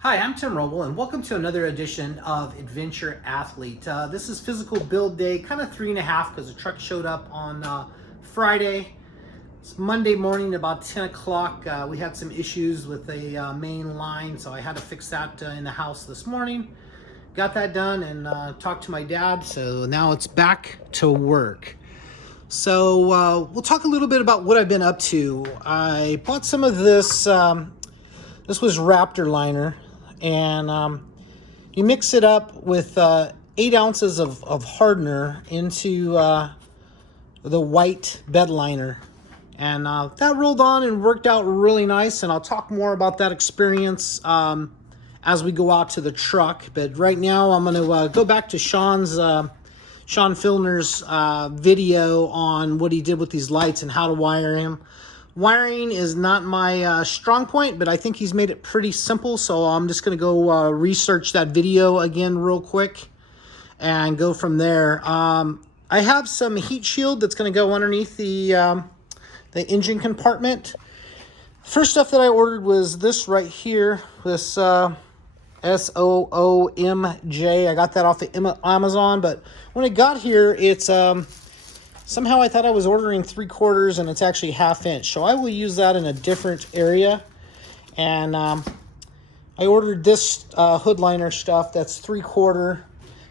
Hi, I'm Tim Roble, and welcome to another edition of Adventure Athlete. This is physical build day, kind of 3.5 because the truck showed up on Friday. It's Monday morning about 10 o'clock. We had some issues with the main line, so I had to fix that in the house this morning. Got that done and talked to my dad, so now it's back to work. So we'll talk a little bit about what I've been up to. I bought some of this, this was Raptor liner, and you mix it up with 8 ounces of hardener into the white bed liner. And that rolled on and worked out really nice, and I'll talk more about that experience as we go out to the truck. But right now I'm going to go back to Sean Filner's video on what he did with these lights and how to wire him. Wiring is not my strong point, but I think he's made it pretty simple, so I'm just going to go research that video again real quick and go from there. I have some heat shield that's going to go underneath the engine compartment. First stuff that I ordered was this right here, this SOOMJ. I got that off of Amazon, but when it got here, it's somehow I thought I was ordering 3/4 and it's actually 1/2 inch. So I will use that in a different area. And I ordered this hood liner stuff that's 3/4,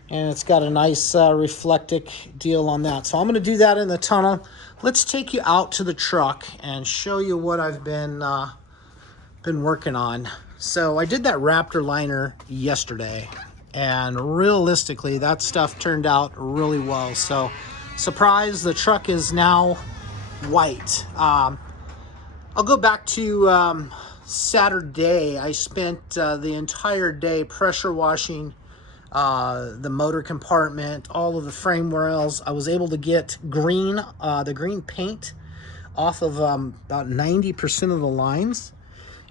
and it's got a nice reflectic deal on that. So I'm going to do that in the tunnel. Let's take you out to the truck and show you what I've been working on. So I did that Raptor liner yesterday, and realistically that stuff turned out really well. So surprise, the truck is now white. I'll go back to Saturday. I spent the entire day pressure washing the motor compartment, all of the frame rails. I was able to get the green paint off of about 90% of the lines,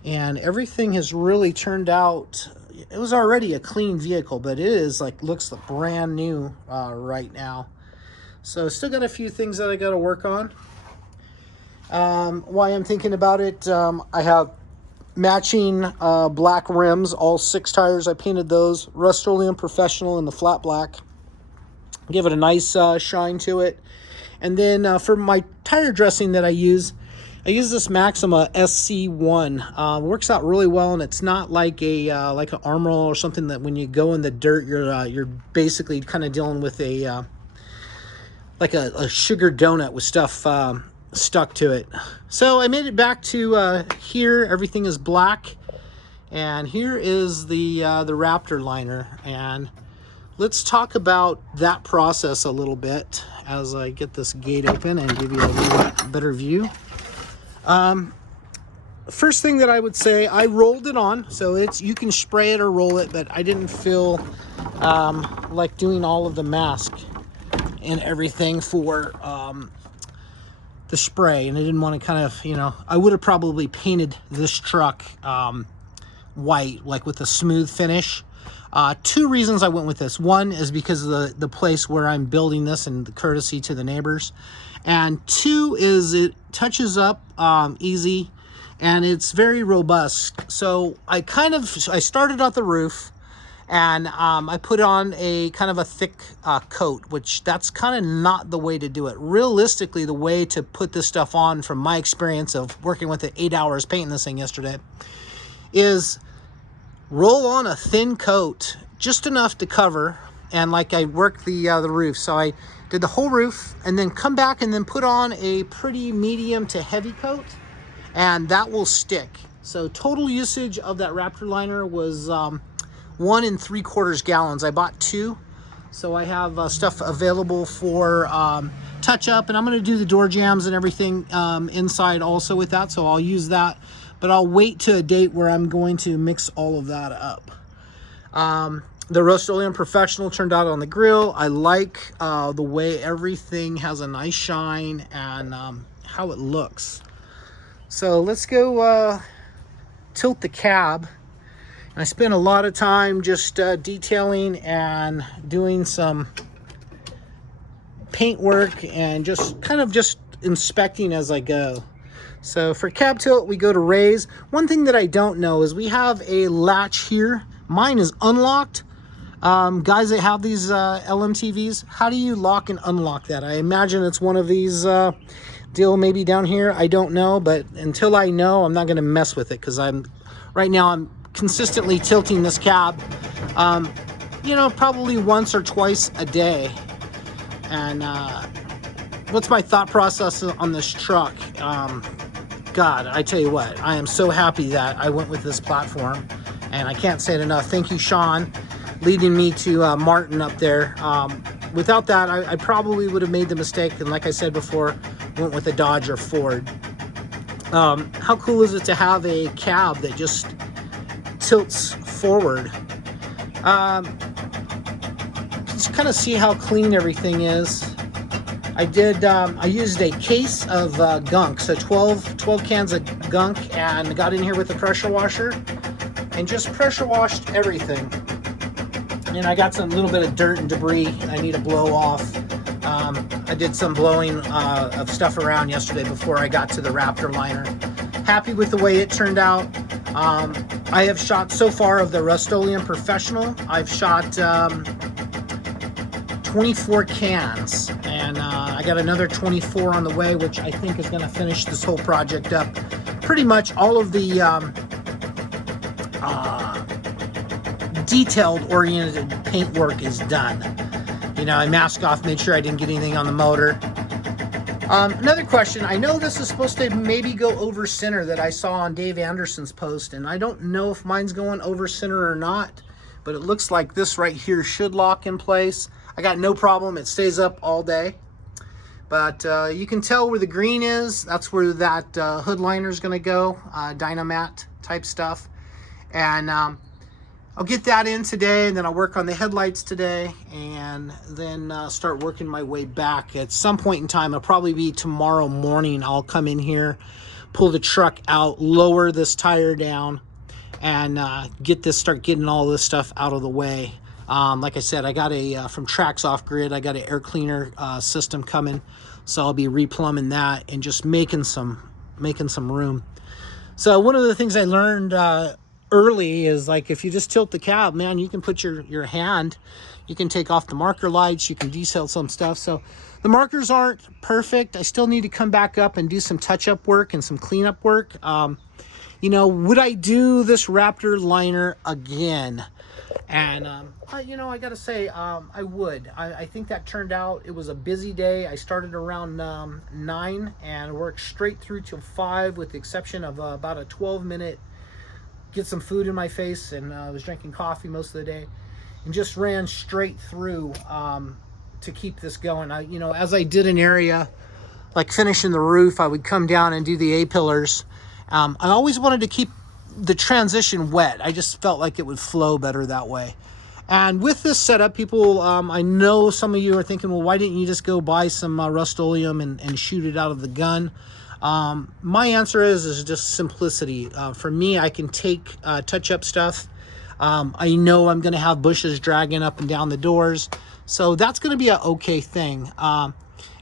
and everything has really turned out. It was already a clean vehicle, but it is looks like brand new right now. So still got a few things that I got to work on. Why I'm thinking about it, I have matching black rims, all 6 tires. I painted those Rust-Oleum Professional in the flat black. Give it a nice shine to it. And then for my tire dressing that I use this Maxima SC1. Works out really well, and it's not like an Armor All or something that when you go in the dirt, you're basically kind of dealing with a sugar donut with stuff stuck to it. So I made it back to here. Everything is black, and here is the Raptor liner. And let's talk about that process a little bit as I get this gate open and give you a little better view. First thing that I would say, I rolled it on, so you can spray it or roll it, but I didn't feel like doing all of the mask and everything for the spray, and I didn't want to kind of, I would have probably painted this truck white, like with a smooth finish. 2 reasons I went with this. One is because of the place where I'm building this and the courtesy to the neighbors, and 2 is it touches up easy, and it's very robust. So I started at the roof, and I put on a kind of a thick coat, which that's kind of not the way to do it. Realistically, the way to put this stuff on, from my experience of working with it 8 hours painting this thing yesterday, is roll on a thin coat, just enough to cover, and I worked the roof. So I did the whole roof, and then come back and then put on a pretty medium to heavy coat, and that will stick. So total usage of that Raptor liner was 1 3/4 gallons. I bought 2, so I have stuff available for touch up, and I'm going to do the door jambs and everything inside also with that, so I'll use that, but I'll wait to a date where I'm going to mix all of that up. The Rust-Oleum Professional turned out on the grill. I like the way everything has a nice shine and how it looks. So let's go tilt the cab. I spent a lot of time just detailing and doing some paint work and just inspecting as I go. So for cab tilt, we go to raise. One thing that I don't know is we have a latch here. Mine is unlocked. Guys that have these LMTVs, how do you lock and unlock that? I imagine it's one of these deal maybe down here. I don't know, but until I know, I'm not going to mess with it, because right now I'm consistently tilting this cab, you know, probably once or twice a day. And what's my thought process on this truck? God, I tell you what, I am so happy that I went with this platform, and I can't say it enough. Thank you, Sean, leading me to Martin up there. Without that, I probably would have made the mistake, and like I said before, went with a Dodge or Ford. How cool is it to have a cab that just tilts forward? Just kind of see how clean everything is. I used a case of gunk, so 12 cans of gunk, and got in here with a pressure washer and just pressure washed everything. And I got some little bit of dirt and debris I need to blow off. I did some blowing of stuff around yesterday before I got to the Raptor liner. Happy with the way it turned out. I have shot so far of the Rust-Oleum Professional. I've shot 24 cans, and I got another 24 on the way, which I think is going to finish this whole project up. Pretty much all of the detailed oriented paint work is done. You know, I masked off, made sure I didn't get anything on the motor. Another question, I know this is supposed to maybe go over center that I saw on Dave Anderson's post, and I don't know if mine's going over center or not, but it looks like this right here should lock in place. I got no problem, it stays up all day. But you can tell where the green is, that's where that hood liner is going to go, Dynamat type stuff. And I'll get that in today, and then I'll work on the headlights today, and then start working my way back. At some point in time, it'll probably be tomorrow morning, I'll come in here, pull the truck out, lower this tire down, and start getting all this stuff out of the way. Like I said, I got from Trax Off Grid, I got an air cleaner system coming, so I'll be replumbing that and just making some room. So one of the things I learned early is, like, if you just tilt the cab, man, you can put your hand, you can take off the marker lights, you can decel some stuff. So the markers aren't perfect. I still need to come back up and do some touch-up work and some cleanup work. You know, would I do this Raptor liner again? And you know, I gotta say, I would. I think that turned out, it was a busy day. I started around 9 and worked straight through till 5, with the exception of about a 12-minute get some food in my face, and I was drinking coffee most of the day, and just ran straight through to keep this going. You know, as I did an area like finishing the roof, I would come down and do the A-pillars. I always wanted to keep the transition wet. I just felt like it would flow better that way. And with this setup, people, I know some of you are thinking, well, why didn't you just go buy some Rust-Oleum and shoot it out of the gun? My answer is just simplicity. For me, I can take touch-up stuff. I know I'm going to have bushes dragging up and down the doors, so that's going to be an okay thing.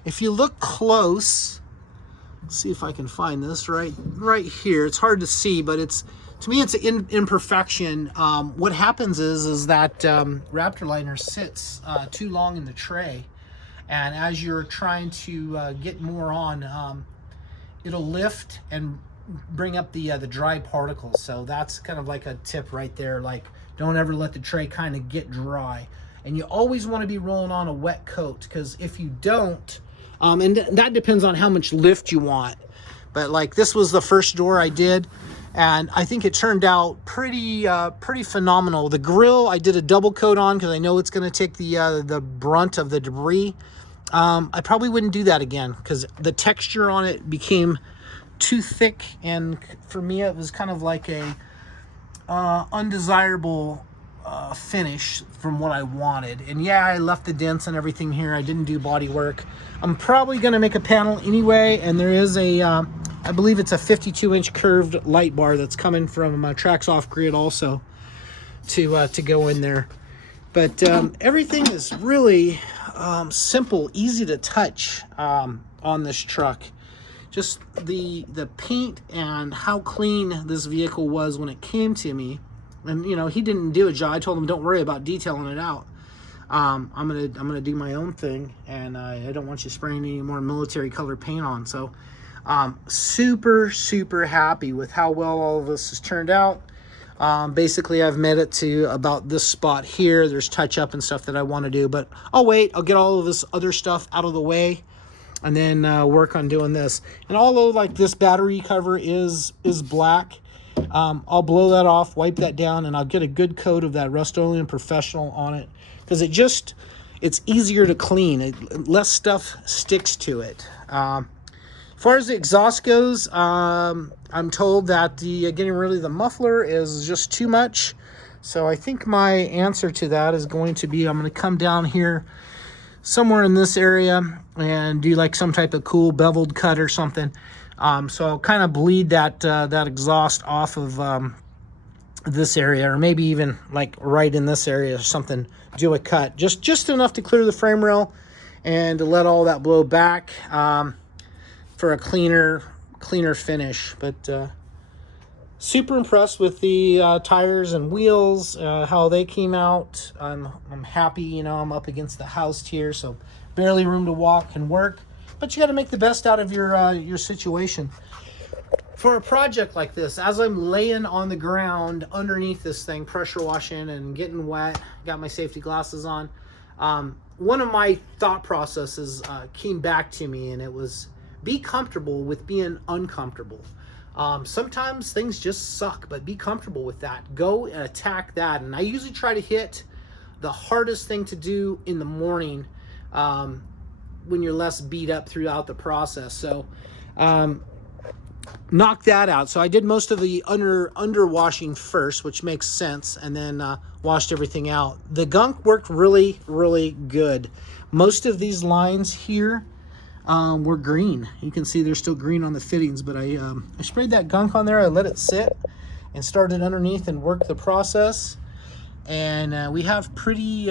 If you look close, let's see if I can find this right here. It's hard to see, but to me it's an imperfection. What happens is that Raptor liner sits too long in the tray, and as you're trying to get more on, it'll lift and bring up the dry particles. So that's kind of like a tip right there. Like, don't ever let the tray kind of get dry, and you always want to be rolling on a wet coat, because if you don't, and that depends on how much lift you want, but like this was the first door I did, and I think it turned out pretty phenomenal. The grill I did a double coat on because I know it's going to take the brunt of the debris. I probably wouldn't do that again, because the texture on it became too thick, and for me it was kind of like a undesirable finish from what I wanted. And yeah, I left the dents and everything here. I didn't do body work. I'm probably going to make a panel anyway, and there is a I believe it's a 52-inch curved light bar that's coming from Trax Off Grid also to go in there. But everything is really simple, easy to touch on this truck. just the paint and how clean this vehicle was when it came to me. And you know, he didn't do a job. I told him don't worry about detailing it out. I'm gonna do my own thing, and I don't want you spraying any more military color paint on. So super happy with how well all of this has turned out. Basically I've made it to about this spot here. There's touch up and stuff that I want to do, but I'll wait. I'll get all of this other stuff out of the way and then work on doing this. And although like this battery cover is black, I'll blow that off, wipe that down, and I'll get a good coat of that Rust-Oleum Professional on it, because it's easier to clean. Less stuff sticks to it. As far as the exhaust goes, I'm told that getting rid of the muffler is just too much. So I think my answer to that is going to be, I'm going to come down here somewhere in this area and do like some type of cool beveled cut or something. So I'll kind of bleed that exhaust off of this area, or maybe even like right in this area or something. Do a cut, just enough to clear the frame rail and to let all that blow back for a cleaner finish. But super impressed with the tires and wheels, how they came out. I'm happy. You know, I'm up against the house here, so barely room to walk and work, but you got to make the best out of your situation. For a project like this, as I'm laying on the ground underneath this thing, pressure washing and getting wet, got my safety glasses on, one of my thought processes came back to me, and it was, be comfortable with being uncomfortable. Sometimes things just suck, but be comfortable with that. Go and attack that. And I usually try to hit the hardest thing to do in the morning when you're less beat up throughout the process. So knock that out. So I did most of the under washing first, which makes sense, and then washed everything out. The gunk worked really good. Most of these lines here were green. You can see they're still green on the fittings, but I sprayed that gunk on there. I let it sit and started underneath and worked the process, and we have pretty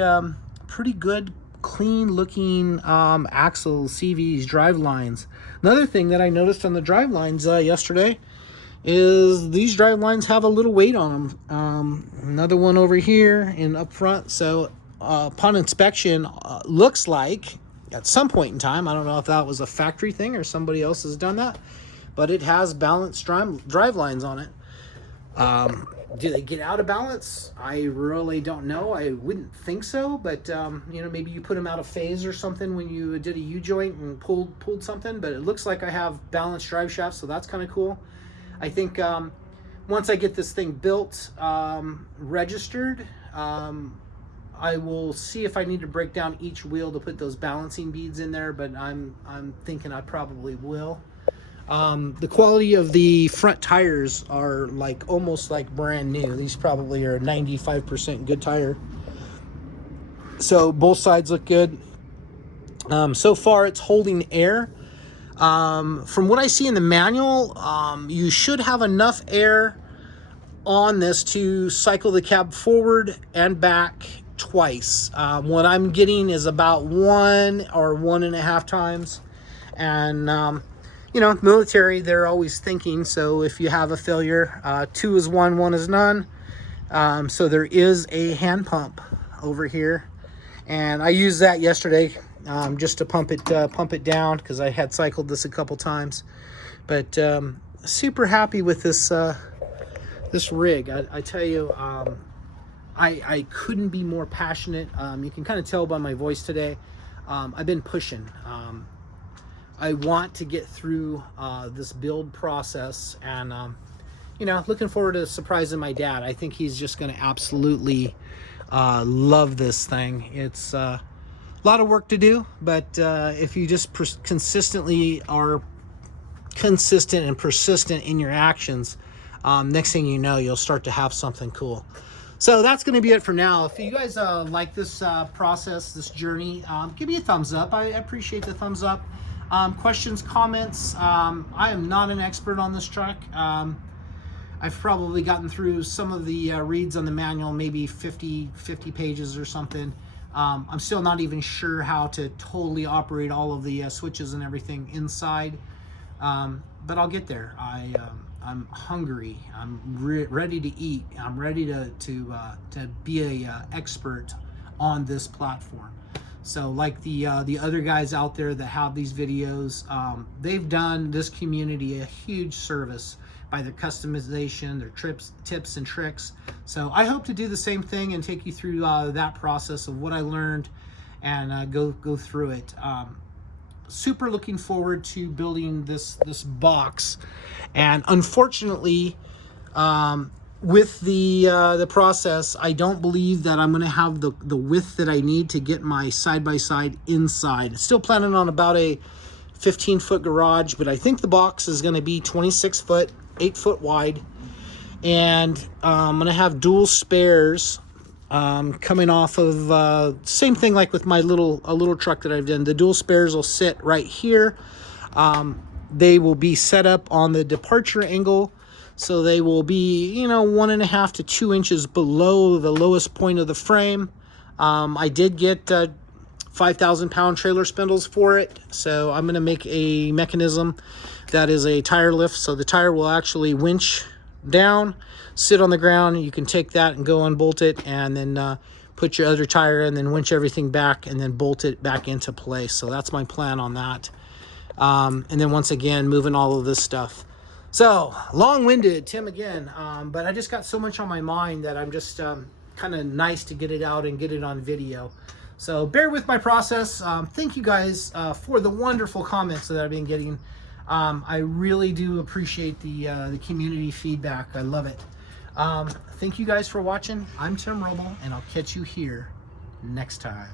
good, clean looking axles, CVs, drive lines. Another thing that I noticed on the drive lines yesterday is these drive lines have a little weight on them. Another one over here and up front. So upon inspection, looks like at some point in time, I don't know if that was a factory thing or somebody else has done that, but it has balanced drive lines on it. Do they get out of balance? I really don't know. I wouldn't think so, but you know, maybe you put them out of phase or something when you did a U-joint and pulled something, but it looks like I have balanced drive shafts, so that's kind of cool. I think once I get this thing built, registered, I will see if I need to break down each wheel to put those balancing beads in there, but I'm thinking I probably will. The quality of the front tires are like almost like brand new. These probably are 95% good tire. So both sides look good. So far it's holding air. From what I see in the manual, you should have enough air on this to cycle the cab forward and back twice. What I'm getting is about 1 or 1.5 times. And you know, military, they're always thinking, so if you have a failure, 2 is 1, 1 is none. So there is a hand pump over here, and I used that yesterday just to pump it down, because I had cycled this a couple times. But super happy with this this rig. I tell you, I couldn't be more passionate. You can kind of tell by my voice today. I've been pushing. I want to get through this build process, and you know, looking forward to surprising my dad. I think he's just going to absolutely love this thing. It's a lot of work to do, but if you just consistently are consistent and persistent in your actions, next thing you know, you'll start to have something cool. So that's going to be it for now. If you guys like this process, this journey, give me a thumbs up. I appreciate the thumbs up. Questions, comments. I am not an expert on this truck. I've probably gotten through some of the reads on the manual, maybe 50 pages or something. I'm still not even sure how to totally operate all of the switches and everything inside. But I'll get there. I'm hungry. I'm ready to eat. I'm ready to be a expert on this platform. So like the other guys out there that have these videos, they've done this community a huge service by their customization, their tips and tricks. So I hope to do the same thing and take you through that process of what I learned and go through it. Super looking forward to building this box, and unfortunately, with the process, I don't believe that I'm going to have the width that I need to get my side-by-side inside. Still planning on about a 15-foot garage, but I think the box is going to be 26 foot, 8 foot wide, and I'm going to have dual spares coming off of same thing like with my little truck that I've done. The dual spares will sit right here. They will be set up on the departure angle, so they will be 1.5 to 2 inches below the lowest point of the frame. I did get 5,000-pound trailer spindles for it, so I'm going to make a mechanism that is a tire lift, so the tire will actually winch down, sit on the ground. You can take that and go unbolt it, and then put your other tire in, then winch everything back, and then bolt it back into place. So that's my plan on that. And then once again, moving all of this stuff. So long-winded, Tim again, but I just got so much on my mind that I'm just kind of nice to get it out and get it on video. So bear with my process. Thank you guys for the wonderful comments that I've been getting. I really do appreciate the community feedback. I love it. Thank you guys for watching. I'm Tim Roble, and I'll catch you here next time.